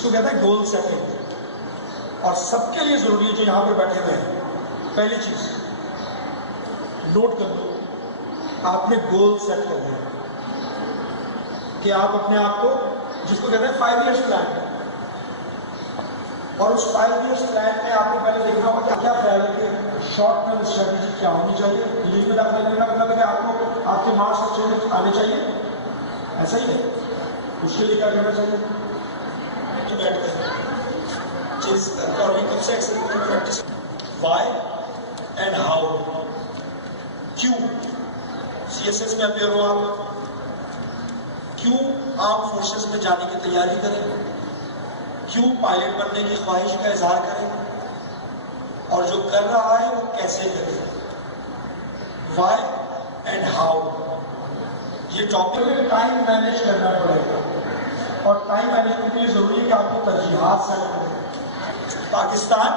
जिसको कहते हैं गोल सेटिंग। और सबके लिए जरूरी है जो यहाँ पर बैठे हुए हैं, पहली चीज नोट कर लो, आपने गोल सेट कर दिया कि आप अपने आप को, जिसको कहते हैं 5 ईयर्स प्लान, और उस 5 ईयर्स प्लान में आपको पहले देखना होगा कि क्या ख्याल है कि शॉर्ट टर्म स्ट्रेटेजी क्या होनी चाहिए। लीग में दाखिला लेने का मतलब है कि आपको आपके मार्क्स अच्छे आने चाहिए, ऐसा ही है। उसके लिए क्या करना चाहिए, प्रैक्टिस वाई एंड हाउ, क्यों सीएसएस में अपेयर हो आप, क्यों आर्म फोर्सेस में जाने की तैयारी करें, क्यों पायलट बनने की ख्वाहिश का इजहार करें, और जो कर रहा है वो कैसे करे, वाई एंड हाउ। ये टॉपिक में टाइम मैनेज करना पड़ेगा, और टाइम मैनेजमेंट के लिए जरूरी है कि आपको तरजीहात सेट करें। पाकिस्तान